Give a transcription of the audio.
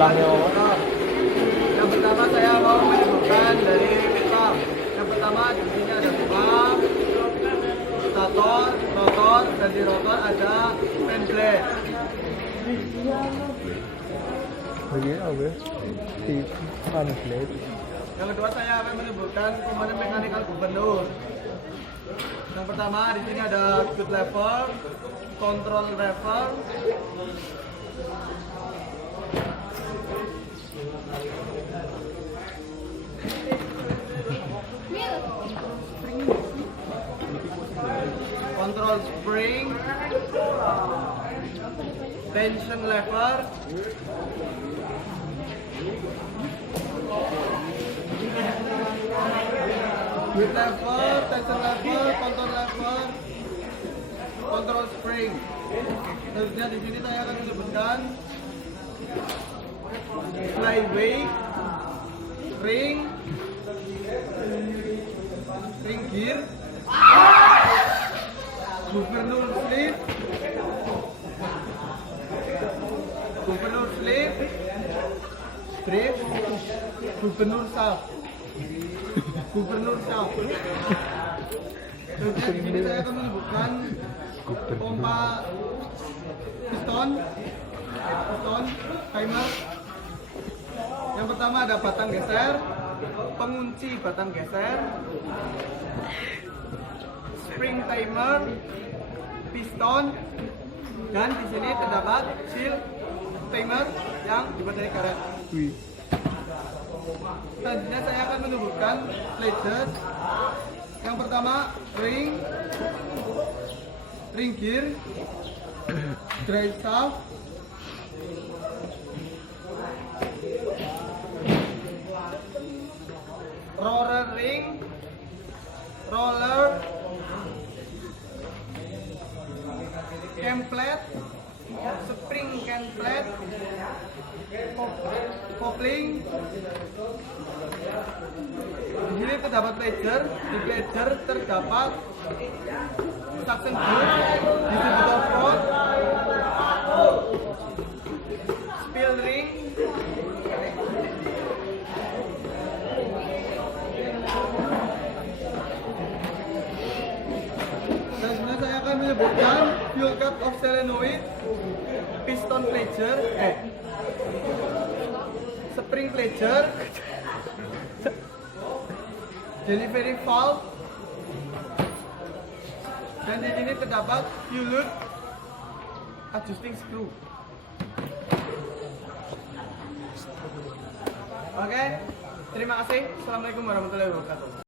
tulangnya. Yang pertama saya mau menyebutkan dari pump. Yang pertama di sini ada pump, stator, rotor, dan di rotor ada fan blade. Begini apa ya? Tipe fan blade. Yang kedua saya akan menyebutkan komponen mekanikal gubernur. Yang pertama di sini ada good level, control level, control spring, tension lever, good level, tension level, control spring. Selanjutnya di sini saya akan menyebutkan flyweight, ring gear, gubernur sleeve, strip, gubernur shaft. Selanjutnya di sini saya akan menyebutkan pompa piston, timer. Yang pertama ada batang geser, pengunci batang geser, spring timer, piston, dan di sini terdapat seal timer yang dibuat dari karet. Selanjutnya saya akan menyebutkan pleasure. Yang pertama ring gear, drive shaft, roller ring, roller, cam plate, spring cam plate, kopling. Di sini terdapat pleasure. Di pleasure terdapat suction boot, distributor rod, spill ring, dan sebenarnya saya akan menyebutkan fuel cap of solenoid, piston pleasure, spring pleasure, delivery valve, dan di sini terdapat fuel loop adjusting screw. Oke, terima kasih. Assalamualaikum warahmatullahi wabarakatuh.